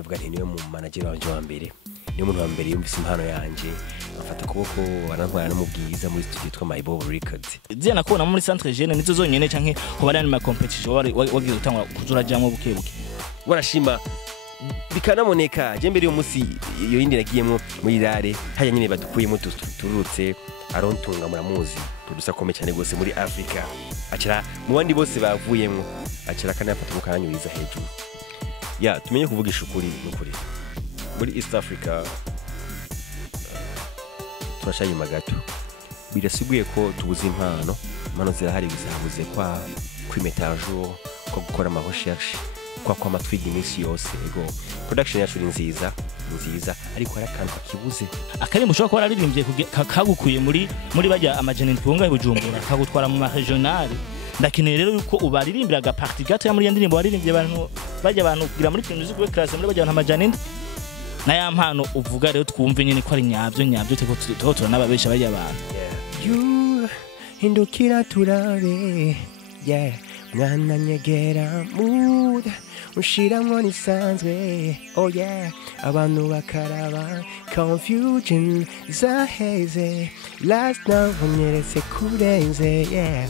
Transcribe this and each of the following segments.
navuga nti niwe mu manager wanje wa mbere, niwe muntu wa mbere yumvise impano yanje afata kuboko barantwara no mubwiza muri studio twa My Bob Records. Zina kubona muri Centre Jeune nizo zonyene canke ko bari ma competition wagiye gutangwa kuzura jamwe bukebuke. Warashima bikanaboneka je mbere yo musi iyo yindi nagiyemo muri rare haya nyine badukuyemo turutse arontunga muramuzi producer kome cyane gose muri Africa acara mu bandi bose bavuyemo acara kana afata mukanyuriza hejuru ya tumenye kuvugisha ukuri n'ukuri muri East Africa turashayima gato birasiguye ko tubuze impano zirahari bizabuze kwa kwimetajo ko gukora ama recherche kwa amatwiga iminsi yose ego production yacu nziza ariko hari akantu kibuze akari mushobora kuba araririmbye kagukuye muri bajya amajene ntunga ibujumbura kagutwara mu regional ndakeneye rero yuko ubaririmbira ga party gato ya muri ya ndirimbo waririmbye abantu kugira muri music we class muri bajya amajene na ya mpano uvuga rero twumve nyine ko ari nyabyo teko turanababesha bajya abantu you hindukira turabe yeah mwana nyegera mood ushiramwo nisanzwe oh yeah abantu bakaraba confusion zaheze last night unyeretse kurenze yeah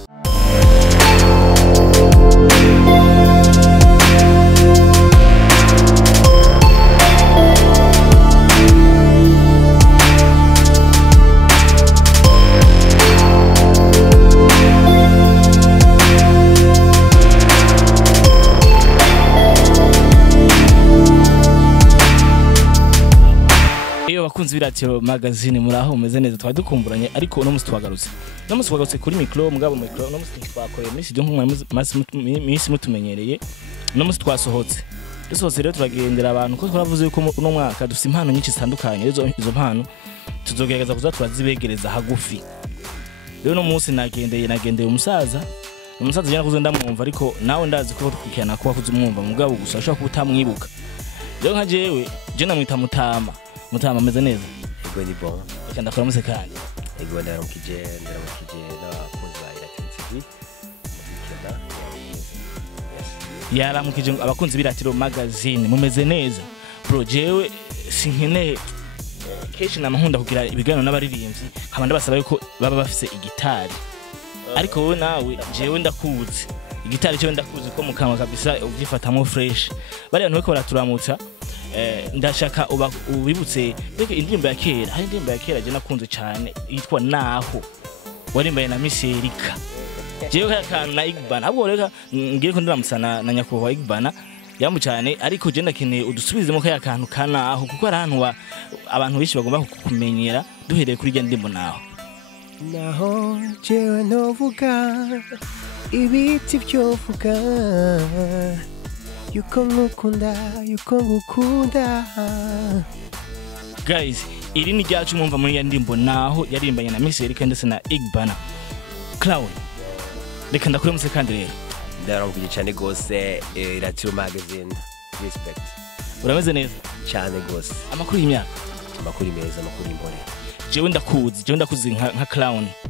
bakunzi biratiro magazine muraho umeze neza twadukumburanye ariko no musi twagarutse kuri micro mugabo micro no musi twakoreye muri studio nk'umwami mutumenyereye no musi twasohotse rero turagendera abantu ko twaravuze yuko no mwaka dufite impano nyinshi zitandukanye izo mpano tuzogerageza kuza turazibegereza hagufi rero no musi nagendeye umusaza jana kuzo ndamwumva ariko nawe ndazi ko twikana ko wakuze umwumva mugabo gusa ashaka kutamwibuka rero nka jewe je namwita Mutama ameze neza. Ego ni bon. Cyanda kora musekanye. Ego ndaramukije n'abakunzi ba Iratiro TV. Yaramukije abakunzi biratiro magazine mumeze neza. Bro jewe sinkeneye keshi namahunda kugira ibiganiro n'abaririmbyi nkaba ndabasaba yuko baba bafise igitari. Ariko wowe nawe jewe ndakuzi. Igitari cyo ndakuzi ko mukanwa kabisa ugifatamo fresh. Bari abantu bako baraturamutsa ndashaka ubibutse beke indirimbo ya kera hari indirimbo ya kera je nakunze cyane yitwa naho warimbaye na Miserika jewe akantu na Igbana ahubwo reka ngiye ko ndiramusana na nyakubahwa Igbana yamu cyane ariko je ndakeneye udusubizemo kaya kantu kanaho kuko ari ahantu abantu bishi bagomba kukumenyera duhereye kuri je ndimbo naho jewe novuga ibiti byovuga yuko ngukunda guys iri ni ryacu mwumva muri ya ndimbo naho yarimbanye na Miserika ndetse na Igbana Clown reka ndakure muse kandi rero ndaramukije cyane gose Iratiro magazine respect urameze neza cyane gose amakuru y'imyaka amakuru meza amakuru imbore jewe ndakuzi nka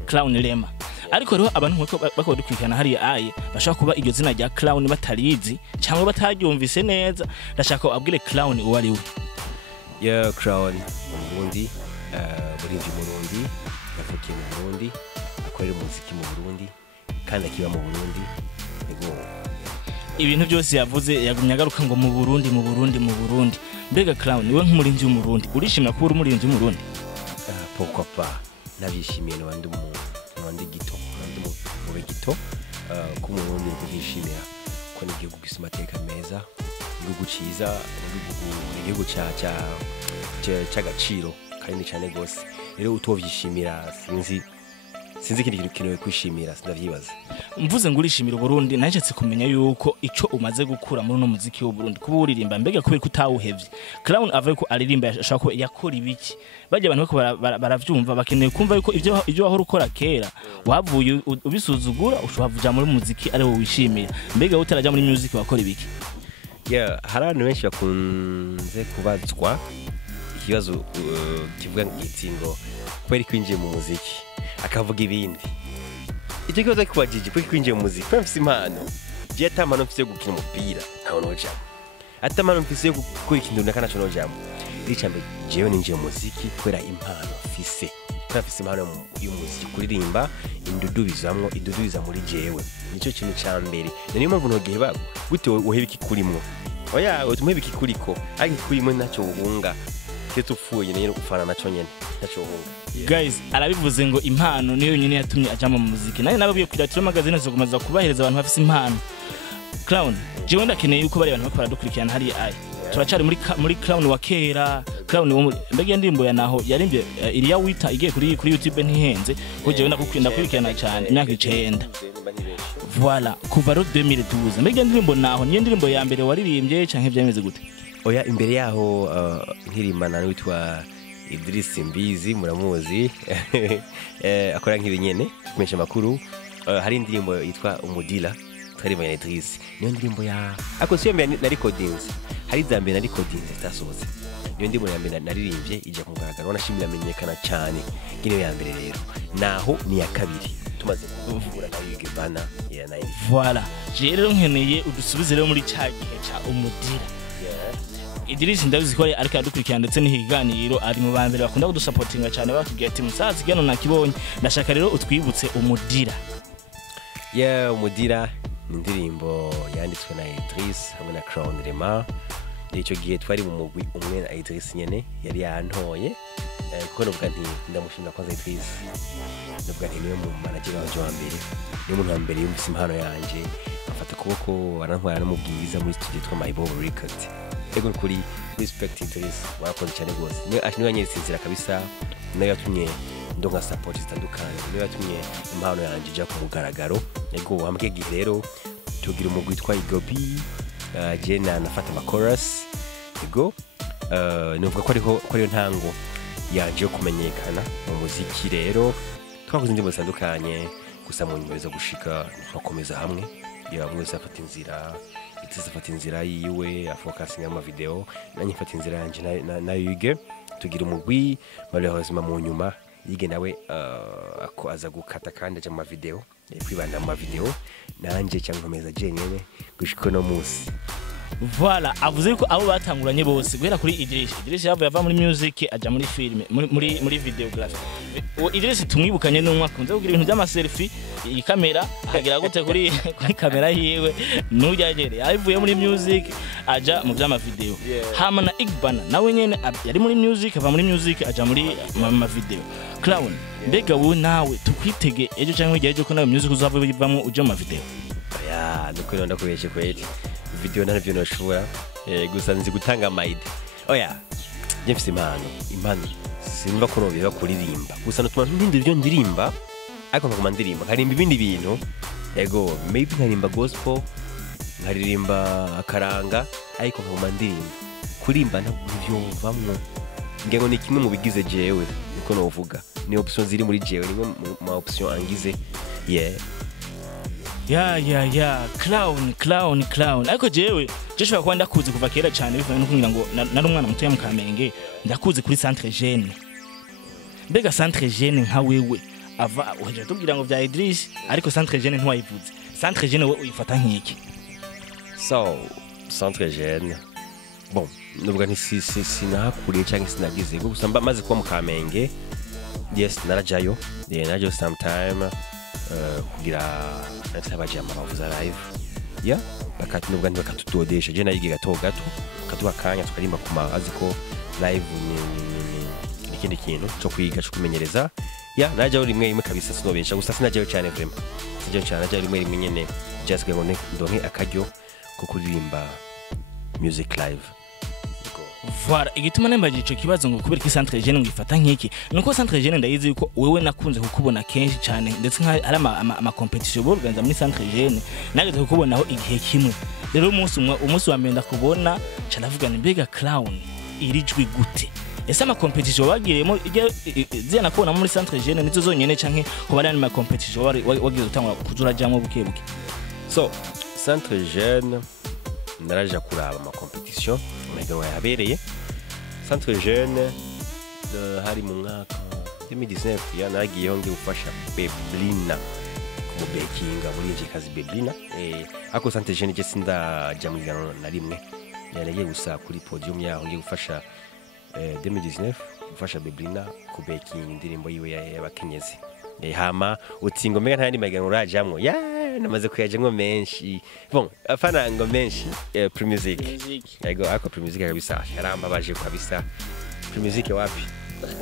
Clown Rema ariko rero abantu bako dukwikana hari aye bashaka kuba iryo zina rya Clown batarizi cyangwa bataryumvise neza ndashaka abwire Clown uwo ari we ya Clown Burundi burinzi Burundi yafukiye mu Burundi akorera umuziki mu Burundi kandi akiba mu Burundi ego ibintu byose yavuze yagumya garuka ngo mu Burundi mbega Clown niwe nk'umurinzi w'umurundi urishimira kuba umurinzi w'umurundi pourquoi pas nabishimiye n'abandi gito ko umurundi kugishimira ko n'igihugu gifite amateka meza igihugu ciza igihugu cy'agaciro kandi cyane gose rero utovyishimira sinzi ikindi kintu kwishimira sindavyibaza mvuze ngo urishimira Burundi nacetse kumenya yuko ico umaze gukura muri no muziki wo Burundi kuba uririmba mbega kubera kutawuhevye Clown avuye ko aririmba ashaka ko yakora ibiki bajye abantu ko baravyumva bakeneye kumva yuko ivyo wahora ukora kera wavuye ubisuzugura ushavuja muri muziki ari wo wishimira mbega utaraja muri music wakora ibiki hari abantu benshi bakunze kubazwa ikibazo kivuga ngitsingo kweri kwinjiye mu muziki akavuga ibindi icyo kibazo kubajije kwinjiye mu muziki mfise impano je tamano mfise gukina umupira ntaho noja atamano mfise yo gukora ikintu nakana cyo nojamo icambe jewe ninjiye mu muziki kwera impano mfise afise impano y'umuziki kuririmba indudubiza muri jewe nico kintu ca mbere niyo mpamvu ntogeba gute woheba ikikurimo oya utumuheba ikikuriko ariko kurimo naco ubunga ketu fuye nyene ufana naco nyene naco ubunga guys arabivuze ngo impano niyo nyene yatumye ajama mu muziki naye nababwiye kwiratiro magazine zo kumaza kubahereza abantu bafise impano Clown jewe ndakeneye yuko bari abantu bakora dukurikirana hari ai turacari muri Clown wa kera Clown wo mbege ndimbo ya naho yarimbye iriya wita igiye kuri YouTube ntihenze ko jewe ndakukunda kwirikirana cyane imyaka 9 voilà kuva ro 2012 mbege ndimbo naho niyo ndirimbo ya mbere waririmbye canke byameze gute oya imbere yaho nkirimana witwa Idris Mbizi muramuzi akora nk'ibinyene kumesha makuru hari indirimbo yitwa Umudila twaririmba ya Idris niyo ndirimbo ya ako siyo mbere na recordings hari zambe na recordings zitasohotse niyo ndirimbo ya mbere naririmbye ije kugaragara wanashimira amenyekana cyane ngine ya mbere rero naho ni ya kabiri tumaze kuvugura na Yugivana ya nayo voilà rero nkeneye udusubize rero muri cya gihe ca Umudila Idris ndabizi ko ariko yadukurikirana ndetse n'ihiganiro ari mu bambere bakunda kudusupportinga cyane batubwiye ati musazi gano nakibonye ndashaka rero utwibutse Umudila Umudila indirimbo yanditswe na Idris hamwe na Crown Rema icyo gihe twari mu mugwi umwe na Idris nyene yari yantoye kuko nubwo nti ndamushimira kwanza Idris nubwo nti niwe mu manager wa mbere niwe muntu wa mbere yumvise impano yanje afata kuboko arantwara n'umubwiza muri studio twa My Bob Record ego kuri respect Idris warakoze cyane gose niwe yanyeretse inzira kabisa niwe yatumye ndonga support zitandukanye niwe yatumye impano yanje ija ku mugaragaro ego wambwe gihe rero tugira umugwi twa Igobi je nafata ama chorus ego nuvuga ko ariho ntango yanje yo kumenyekana mu muziki rero twakoze indirimbo zitandukanye gusa mu nyuma zo gushika twakomeza hamwe yamwe zafata inzira itazafata inzira yiwe afokasinga ama video nanye fata inzira yanje na Yuge tugira umugwi malheureusement mu nyuma yige nawe ako aza gukata kandi aja mu video kwibanda mu video nanje cyangwa nkomeza jenyene gushika no musi voilà avuze ko abo batanguranye bose guhera kuri Idris yava muri music aja muri film muri videography Idris tumwibukanye n'umwaka kunze kugira ibintu by'ama selfie iyi kamera agira gute kuri kamera yiwe nujyagere avuye muri music aja mu by'ama video hama na Igbana nawe nyene yari muri music ava muri music aja muri ama video Clown mbega wowe nawe tukwitege ejo cyangwa igihe cyo ko nawe music uzava bivamo uje mu video ya nuko ndakubeshe kweli video navyo noshobora gusa nzi gutanga maide oya je mfise impano simba ko nobiba kuririmba gusa nutuma ndindi ndirimba ariko nkaguma ndirimba karimba ibindi bintu ego maybe nkarimba gospel nkaririmba akaranga ariko nkaguma ndirimba kurimba ntabyo vamwo ngengo ni kimwe mu bigize jewe niko novuga ni option ziri muri jewe ni mu option angize Clown ariko jewe Joshua kwa ndakuzi kuva kera cyane bivanye no kugira ngo nari umwana muto ya Mukamenge ndakuzi kuri Centre Jeune mbega Centre Jeune nka wewe ava uheje tubwira ngo bya Idris ariko Centre Jeune ntwayivuze Centre Jeune we uyifata nk'iki Centre Jeune bon nubwo ni sinakuriye cyangwa sinagize gusa maze kuba Mukamenge narajayo najo sometime kugira n'abajama bavuza live bakati nubwo bakatudodesha je nayigiga gato katuba kanya tukarimba kuma aziko live ni ikindi kintu cyo kwiga cyo kumenyereza najayo rimwe kabisa sinobesha gusa sinajayo cyane vraiment sinajayo cyane najayo rimwe nyene just ngo ndonke akaryo ko kuririmba music live voilà igituma nembaje ico kibazo ngo kubera ki Centre Jeune ngifata nk'iki nuko Centre Jeune ndayizi yuko wewe nakunze kukubona kenshi cyane ndetse nka ari ama competition borganza muri Centre Jeune nageze kukubonaho igihe kimwe rero umunsi wa mbere ndakubona cyanavuga mbega Clown irijwi gute ese ama competition bagiremo zena kubona muri Centre Jeune nizo zonyene canke ko bari ama competition wagize utangwa kuzura jamwe bukebuke Centre Jeune naraja kuraba ama competition mahiganwa yabereye Centre Jeune hari mu mwaka 2019 nagiyeho ngi gufasha Beblina ku bakinga muri iki kazi Beblina ako Centre Jeune je sinda jamugano na rimwe nagiye gusa kuri podium yaho ngiye gufasha 2019 gufasha Bebrina ku baking indirimbo yiwe y'abakenyezi hama utsingo mega ntandi magana urajamwo namaze kuyajamwo menshi bon afana ngo menshi Primusic yego ako Primusic kabisa yarambabaje kabisa Primusic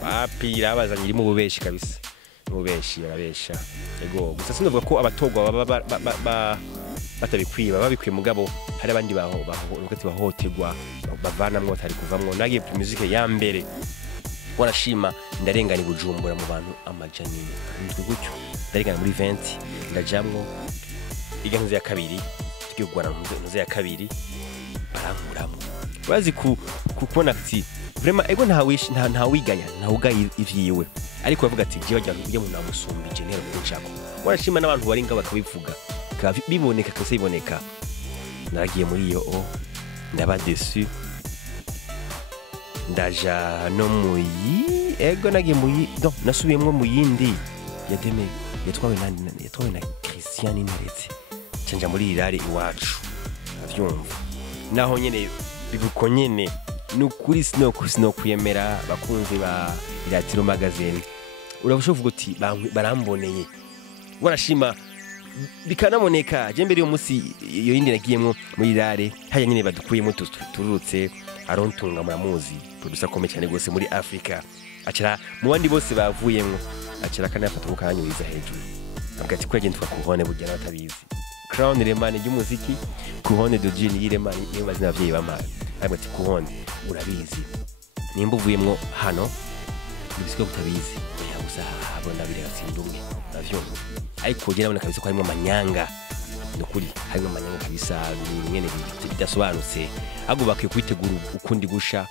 wapi irabazanye irimo ububeshi kabisa ububeshi barabesha yego gusa sinovuga ko abatogwa batabikwiba babikwiye mugabo hari abandi bahotegwa bavanamwo atari kuvamwo nagiye Primusic ya mbere warashima ndarengana Bujumbura mu bantu amajanini ndwi gutyo ndarengana muri 20 ndajamwo iganze ya kabiri tukigwana ntuze ya kabiri barankuramwo bazi kubona ati vraiment ego nta wiganya nta ugaye ivyiwe ariko bavuga ati je bajya ujye mu namusumbije nero kunshako warashima n'abantu bari ngaba bakabivuga biboneka kose iboneka naragiye muri yo ndaba dessus ndaja no muyi ego nagiye muyi donc nasubiyemwo muyindi ya deme yatwawe na Christian Neretse canja muri irare iwacu avyumva naho nyene bibuko nyene nukuri sino kuyemera bakunzi ba Iratiro magazine urabushovuga uti baramboneye warashima bikanaboneka je mbere yo musi iyo yindi nagiyemwo muri irare haya nyene badukuyemo tururutse arontunga muramuzi producer komeye cyane gose muri Africa acara mu bandi bose bavuyemwo acara kana afata ukanyuriza hejuru abagati kwagenda kuhone bujya batabizi Crown Remani y'umuziki kuhone de Gene y'Iremani niyo mazina avyeyi bamara abagati kuhone urabizi nimba uvuyemwo hano bisiko kutabizi yabuza habona bire gatsindumwe navyumva ariko je nabona kabisa ko harimo amanyanga nukuri harimo amanyanga kabisa nyene bidasobanutse agubake kwitegura ukundi gusha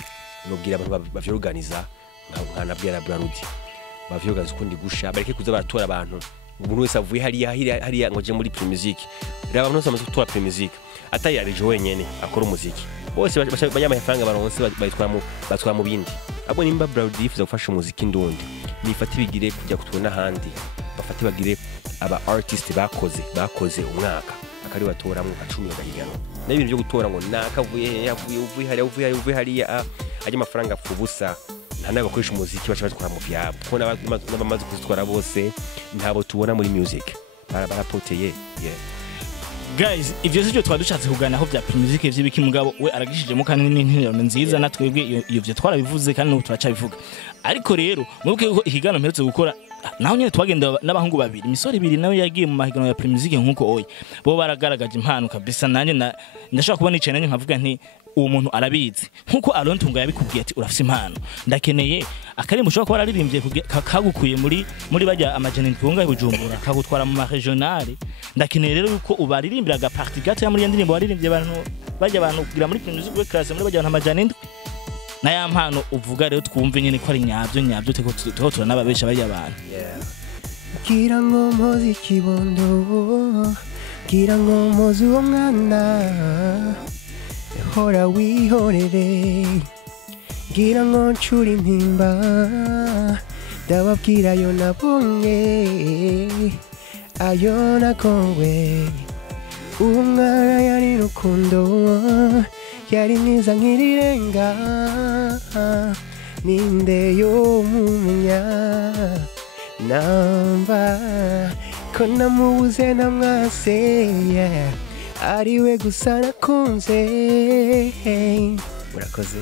nobwira abantu bavyoruganiza nkanabwira Brarudi bavyogaza ukundi gusha bareke kuza baratora abantu umuntu wese avuye hariya ngoje muri Primusic raba abantu bose gutora Primusic atayareje wenyene akora umuziki bose bajya amafaranga baronse batwara mu bindi abo nimba Brarudi yifuza gufasha umuziki ndundi nifate bigire kujya kutubona handi bafate bagire aba artist bakoze umwaka akari batoramwe 10 bagahigana n'ibintu byo gutora ngo nakavuye uvuye hariya ajya amafaranga fubusa ntanaga koresha umuziki bacha batwara mu vyabo ko n'abamaze kuzitwara bose ntabo tubona muri music barapoteye guys ivyo sivyo twadushatse kugana aho bya Primusic vy'ibiki mugabo we aragishijemo kandi n'interano nziza natwebwe iyo byo twarabivuze kandi n'ubu turacabivuga ariko rero mwibuke ko ikigano mperutse gukora naho nyene twagenda n'abahungu babiri imisore ibiri nawe yagiye mu mahigano ya Primusic nkuko oya bo baragaragaje impano kabisa nanye ndashaka kubona icene nanye nkavuga nti uwo muntu arabizi nkuko Arontunga yabikubwiye ati urafise impano ndakeneye akarimbo ushobora kuba araririmbye kagukuye muri bajya amajana ntunga y'Ubujumbura kagutwara mu regionale ndakeneye rero yuko ubaririmbira ga party gato ya muri ndirimbo waririmbye abantu kugira muri Primusic we class muri bajya amajana ndwi na ya mpano uvuga rero twumve nyene ko ari nyabyo teko turanababesha bari abantu gira ngo mozi kibondo gira ngo mozi uwo mwana hora wihorere gira ngo ncuri impimba ndababwira yo nabonye ayo nakowe uwo mwana yari rukundo yari mwiza nk'irirenga ninde yo mumenya namba ko namubuze namwase ariwe gusa nakunze urakoze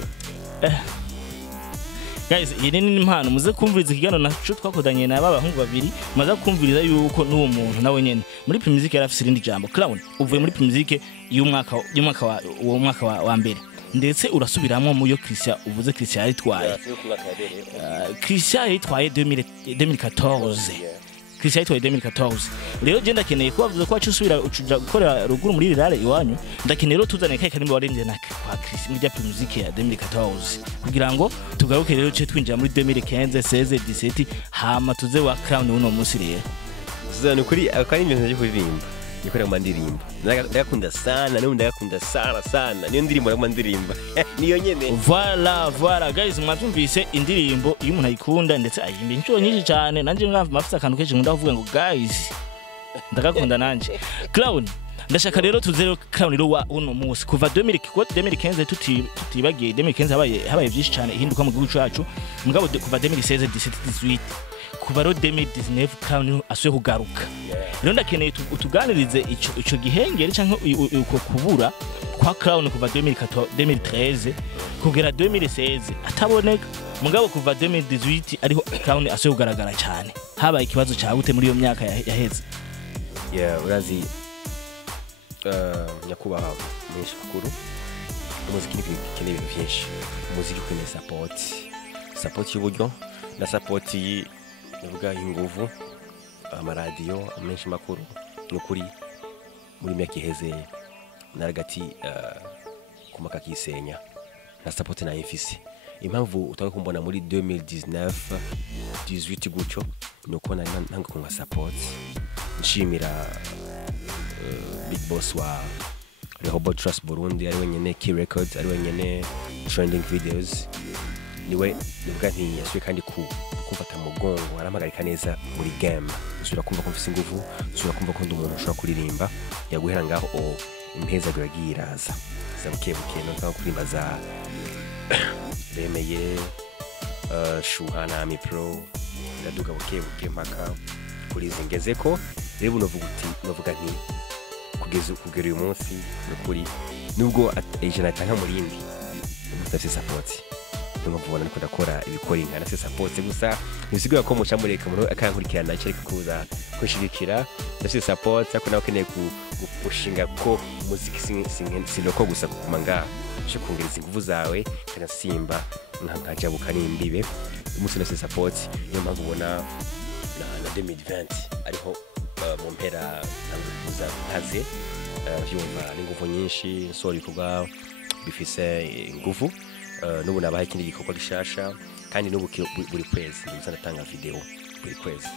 guys iyi ni impano muze kumviriza ikigano naco twakodanye na babahungu babiri maze kumviriza yuko n'uwo muntu nawe nyene muri Primusic yarafise irindi jambo Crown uvuye muri Primusic y'umwaka wa mbere ndetse urasubiramwo mu yo Christian uvuze Christian yitwaye Christian yitwaye 2014 Christian yitwaye 2014 rero je ndakeneye ko bavuze ko acusubira ucuja gukora ruguru muri rirare iwanyu ndakeneye rero tuzane kai karimbo warinde na kwa Christian muri Primusic ya 2014 kugira ngo tugaruke rero cyo twinjira muri 2015 16 17 hama tuze wa Crown uno munsi rero zana kuri akari ibintu byo kuririmba nikorera mu ndirimbo ndakunda sana n'undi ndakunda sana niyo ndirimbo yo mu ndirimbo niyo nyene voilà guys mwatumvise indirimbo iyo umuntu ayikunda ndetse ayimba inshuro nyinshi cyane nanje mwamva mafite akantu keje nkunda kuvuga ngo guys ndagakunda nanje Crown ndashaka rero tuzero crown rero wa uno munsi kuva 2015 tutibagiye 2015 habaye byinshi cyane ihinduka mu gihugu cyacu mugabo kuva 2016 17 kuva ro 2019 crown asuye kugaruka rero ndakeneye utuganirize ico gihengere canke uko kubura kwa crown kuva 2013 kugera 2016 ataboneka mugabo kuva 2018 ariho crown asuye kugaragara cyane habaye ikibazo cyagute muri iyo myaka yaheze. Urazi nyakubaha mwinshi makuru umuziki nikeneye ibintu byinshi umuziki ukeneye support y'uburyo na support ivuga inguvu amaradiyo menshi makuru n'ukuri muri myaka iheze naragati kumaka kisenya na support na ifisi impamvu utawe kumbona muri 2019 18 gucyo nuko nanga kunga support nshimira big boss wa Rehoboth Trust Burundi ari wenyene Key Records ari wenyene Trending Videos niwe nivuga nti yasuye kandi kumfata mugongo aramagarika neza muri game usura kumva ko mfise ingufu usura kumva ko ndi umuntu ushobora kuririmba yaguhera ngaho impeza giraza zabukebuke no kurimba za bemeye Shuhana Mi Pro ndaduga bukebuke mpaka kuri zingeze ko rero novuga nti kugera uyu munsi n'ukuri nubwo ejana tanka murindi mutafise support ngo mvubona niko ndakora ibikora ingana se support gusa nisigura ko muca mureka muri akankurikirana cyari kuza kushigikira ndafise support ako nawe keneye gushinga ko muziki sinoko gusa kukumanga cyo kongereza ingufu zawe kana simba nkajabuka nimbibe umunsi ndafise support niyo mpamvu ubona na 2020 ariho mu mpera ntanguza nkaze vyumva n'ingufu nyinshi nsori kuba bifise ingufu n'ubu nabaye ikindi gikorwa gishasha kandi n'ubu buri kwezi nzanatanga video buri kwezi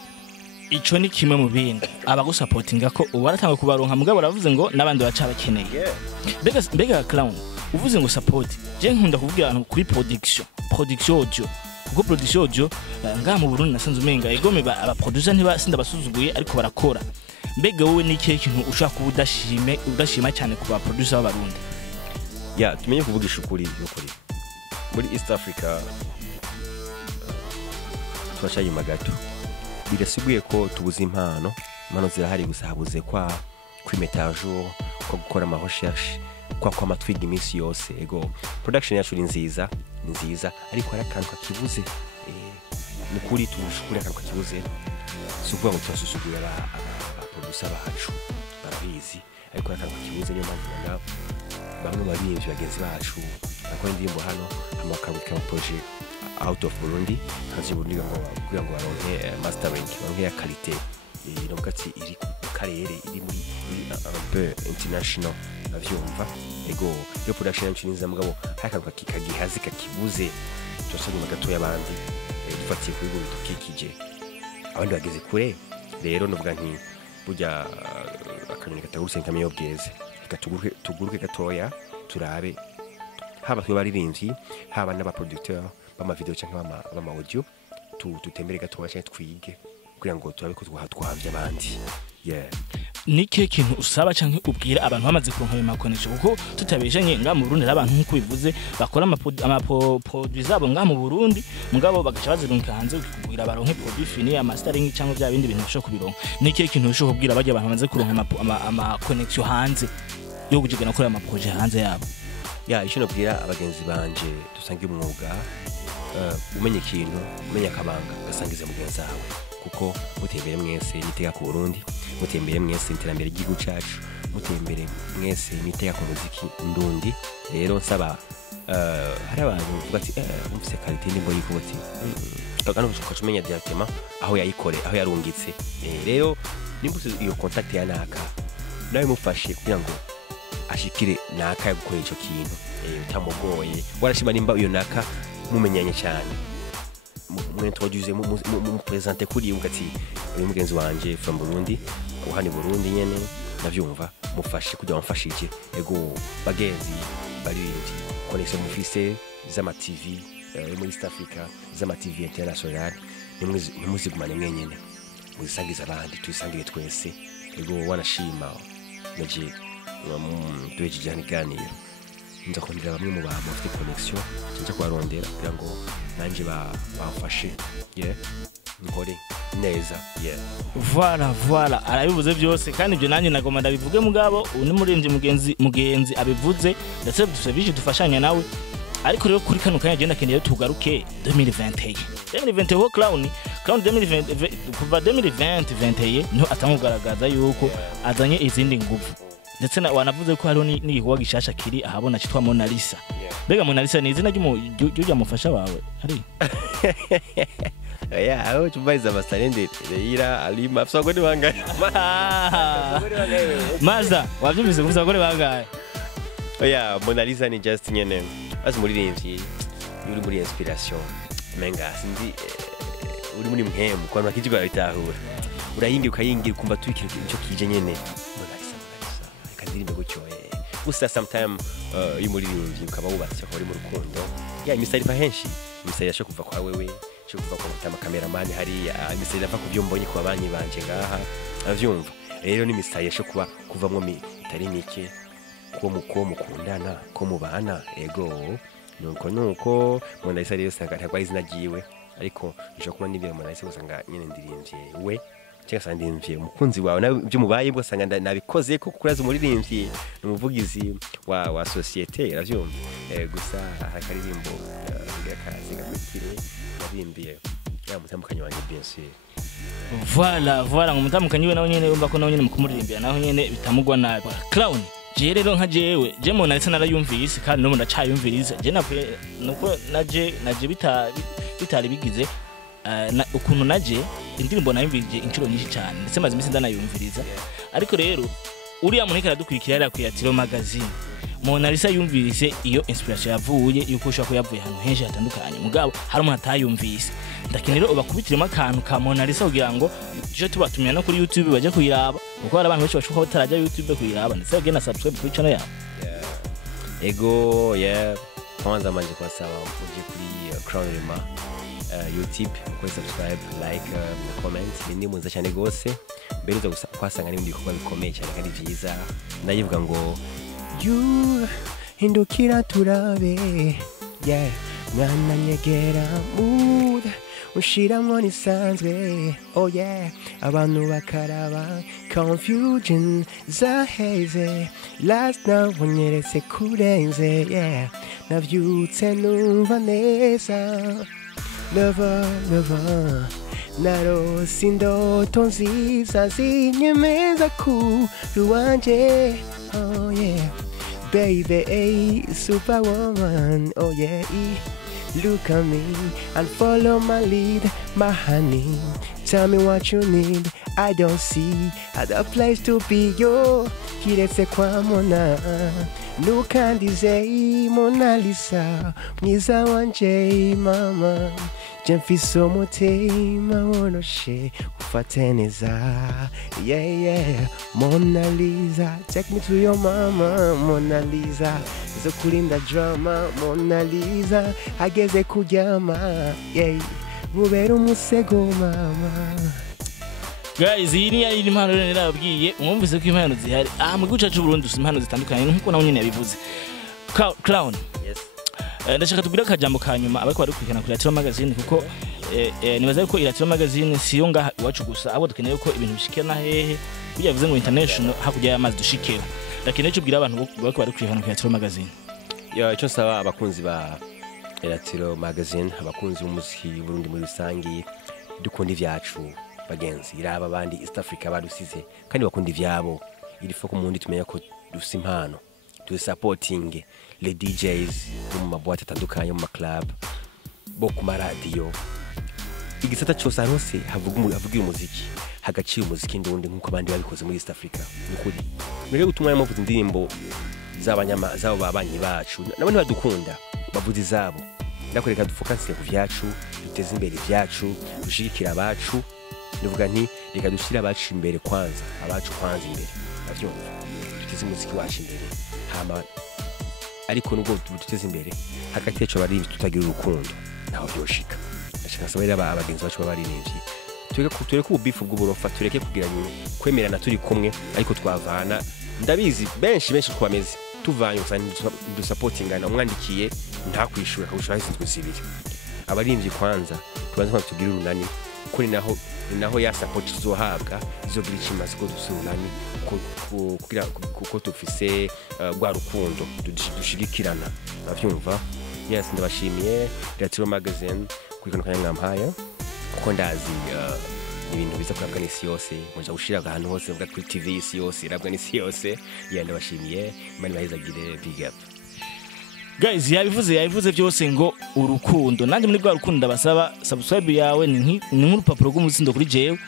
ico ni kimwe mu bindi abagusupportinga ko ubaratanga kubaronka mugabo baravuze ngo nabandi baca bakeneye mbega clown uvuze ngo support je nkunda kuvugira abantu kuri production audio kuko production audio nga mu Burundi nasanze umenga igome aba producer ntibasinda basuzuguye ariko barakora mbega wowe ni ikihe kintu ushaka kuba udashima cyane ku ba producer b'abarundi? tumenye kuvugisha ukuri n'ukuri muri East Africa twashayima gato birasiguye ko tubuze impano zirahari gusa habuze kwa kwimetajo ko gukora ama recherche kwa matwiga iminsi yose ego production yacu ni nziza ariko hari akantu kakibuze n'ukuri tumushukure akantu kakibuze suvuga ngo twasusuguye aba producer bacu barabizi ariko akantu kakibuze niyo mpamvu bamwe mu barinzi bagenzi bacu bakora indirimbo hano amakabuka mu projet out of Burundi kazi Burundi kugira ngo baronke mastering baronke ya qualité n'ubwatsi iri ku karere iri muri international avyumva ego yo production yacu niza mugabo hakaruka kikagihazi kakibuze cyosanye magato y'abandi dufatiye kuri go bitukikije abandi bageze kure rero novuga nti burya akanyoni kataguruse nkamiyo bweze tuguruke gatoya turabe haba twe baririmbyi haba n'aba producteur bama video cyangwa bama audio tutembere gatoya cyane twige kugira ngo turabe ko twahambye abandi nike kintu usaba canke ubwira abantu bamaze kuronka ayo makonesho kuko tutabeshenye nga mu Burundi abantu nkuko bivuze bakora produits zabo nga mu Burundi mugabo bagaca bazirunka hanze ukikugira baronke produit fini ya mastering cyangwa bya bindi bintu bishobora kubironka nike kintu ushobora kubwira baje abantu bamaze kuronka ama connection hanze yo kujigana kuri ama projet hanze yabo? Icyo nabwira abagenzi banje dusangiye umwuga umenye ikintu umenya akabanga gasangize mugenzi wawe kuko mutembere mwese nitega ku Burundi mutembere mwese iterambere ry'igihugu cyacu mutembere mwese nitega ku muziki ndundi rero nsaba hari abantu bati mufise qualité ndimbo yikoti kandi ukamenya directement aho yayikore aho yarungitse rero nimbuse iyo contact ya naka nawe mufashe kugira ngo ashikire naka gukora ico kintu utamugoye warashima nimba iyo naka mumenyanye cyane mu introduce mu présenter kuri ugati uyu mugenzi wanje from Burundi uhani Burundi nyene navyumva mufashe kugira mfashije ego bagenzi barindi konese mufise zama TV muri East Africa zama TV international nimuzigumane mwenyene muzisangiza abandi tuyisangire twese ego wanashima Magic duhejeje ikiganiro nza kongera bamwe mu bantu bafite connection nza kubarondera kugira ngo nanjye bafashe nkore neza voilà arabivuze byose kandi ibyo nanjye nagomba ndabivuge mugabo uni murenze mugenzi abivuze ndetse dusabije dufashanya nawe ariko rero kuri kano kanya agenda keneye tugaruke 2020 ho Clown 2020 kuva 2020 niho atamugaragaza yuko azanye izindi nguvu ndetse wanavuze ko hariho n'igikorwa gishasha kiri ahabona cyitwa Mona Lisa. Mbega Mona Lisa ni izina ry'ujya mufasha wawe ari aho tubaiza basarende Leila Alima afsagone bangaye Maza wabyumvise kuvuza gore bangaye Mona Lisa ni just nyene azi muri rimvyi uri muri inspiration menga sindi uri muri mhemu kwa nakijwa bitahura urayingira ukayingira kumva twikira icyo kije nyene Mona Lisa kandirimbe gucyo gusa sometime uri muri rimvyi ukaba wubatse ko uri mu rukundo imisari fa henshi imisari yasho kuva kwa wewe cyo kuva kwa mutama cameraman hari imisari afa kubyo mbonye kwa banyi banje ngaha avyumva rero ni imisari yasho kuvamwo itari mike ko mukundana ko mubana ego nuko Mona Lisa rero sanga ntabwo izina giwe ariko nje kuba nibyo Mona Lisa usanga nyene ndirimvye we cyangwa sanga ndirimvye umukunzi wawe nabyo mubaye bwo sanga nabikoze ko kuraza umuririmbyi numuvugizi wa societe uravyumva gusa hakaririmbo kazi gakwitire nabimbiye ya mutambukanyi wanjye bien sûr voilà ngo mutambukanyi we nawe nyene umva ko nawe nyene mukumuririmbira naho nyene bitamugwa nabi Clown je rero nka jewe je Mona Lisa narayumvise kandi no ndacayumviriza je nuko naje bitari bigize ukuntu naje indirimbo nayumvirije inshuro nyinshi cyane ndetse maze imisi ndanayumviriza ariko rero uriya muneka aradukurikira yari akuyatiro magazine Mona Lisa yumvise iyo inspiration yavuye yuko ushaka yavuye hano henshi hatandukanye mugabo hari umuntu atayumvise ndakenera ubakubitiremo akantu ka Mona Lisa kugira ngo je tubatumya no kuri YouTube baje kuyiraba kuko hari abantu benshi bashuka batarajya YouTube kuyiraba ndetse bagena subscribe kuri channel yabo ego kwanza manje kwa sawa uje kuri Crown Rema YouTube kuri subscribe like comment ni munza cyane gose beruza kwasanga n'ibindi bikorwa bikomeye cyane kandi byiza ndayivuga ngo you hindukira turabe mwana nyegera mood ushiramwo nisanzwe abantu bakaraba confusion zaheze last night wanyeretse kurenze navyutse numva neza lover narose indoto nziza zinyemeza kuri wanje baby superwoman look at me and follow my lead my honey tell me what you need I don't see other place to be yo kiretse kwa Mona nukandize Mona Lisa mwiza wanje mama Jemfise umutima wonoshe ufate neza Mona Lisa take me to your mama Mona Lisa zo kurinda drama Mona Lisa ageze kuryama mubera umusego mama guys iyi ni yari impano rero narabwiye mwumvise ko impano zihari mu guca cy'u Burundi impano zitandukanye nkuko nawe nyine yabivuze Clown ndashaka tubwira akajambo kanyuma abako bari kwikana kuri Iratiro magazine kuko nibaza ko Iratiro magazine siyo ngaha iwacu gusa abo dukeneye ko ibintu bishikana hehe bijya bivuze ngo international hakujya y'amazi dushikeho ndakeneye cyo bwira abantu bako bari kwikana kuri Iratiro magazine icyo saba abakunzi ba Iratiro magazine abakunzi b'umuziki Burundi muri rusangi dukunda ivyacu bagenzi iraba abandi East Africa badusize kandi bakunda ivyabo irifo ko mundi tumenya ko dufise impano tu supporting les DJs mu mabwate atandukanye mu club bo ku radio igisata cyose arose havuga umuziki hagacira umuziki ndundi nkuko abandi babikoze muri East Africa nukuri mbere gutumwa mu vuza indirimbo z'abanyama zabo babanyi bacu nabo ntibadukunda bavuze zabo ndakoreka dufocus ku vyacu duteze imbere vyacu dushigikira abacu ndivuga nti reka dushira abacu imbere kwanza abacu kwanza imbere bavyumva duteze umuziki wacu imbere hama ariko nubwo duteze imbere hagati yacu bari tutagira urukundo naho byoshika ndashaka sabira abagenzi bacu babaririmbyi tureke ku bifu bw'uburofa tureke kugira nyine kwemerana turi kumwe ariko twavana ndabizi benshi ko bameze tuvanye usanga dusapotingana umwandikiye ntakwishura kushura hisindwe zibiri abarimvyi kwanza tubanze kwa tugira urunani kuko ni naho ya support tuzohabwa izogira ikimaze ko dusurunani kugira kuko tufise rwa rukundo dushigikirana bavyumva. Yes, ndabashimiye Retro Magazine kwikana kanya ngampaya kuko ndazi ibintu biza kurabwa n'isi yose muja gushira ahantu hose bwa kuri TV isi yose irabwa n'isi yose. Ndabashimiye Imana ibahezagire, big up guys. Yabivuze byose ngo urukundo, nanjye muri rwa rukundo ndabasaba subscribe yawe ni nk'urupapuro rw'umusindo kuri jewe,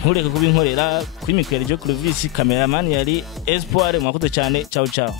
ntureke kubinkorera. Kuri mikoro ryo Clovis, cameraman yari Espoir. Mwakoze cyane, ciao ciao.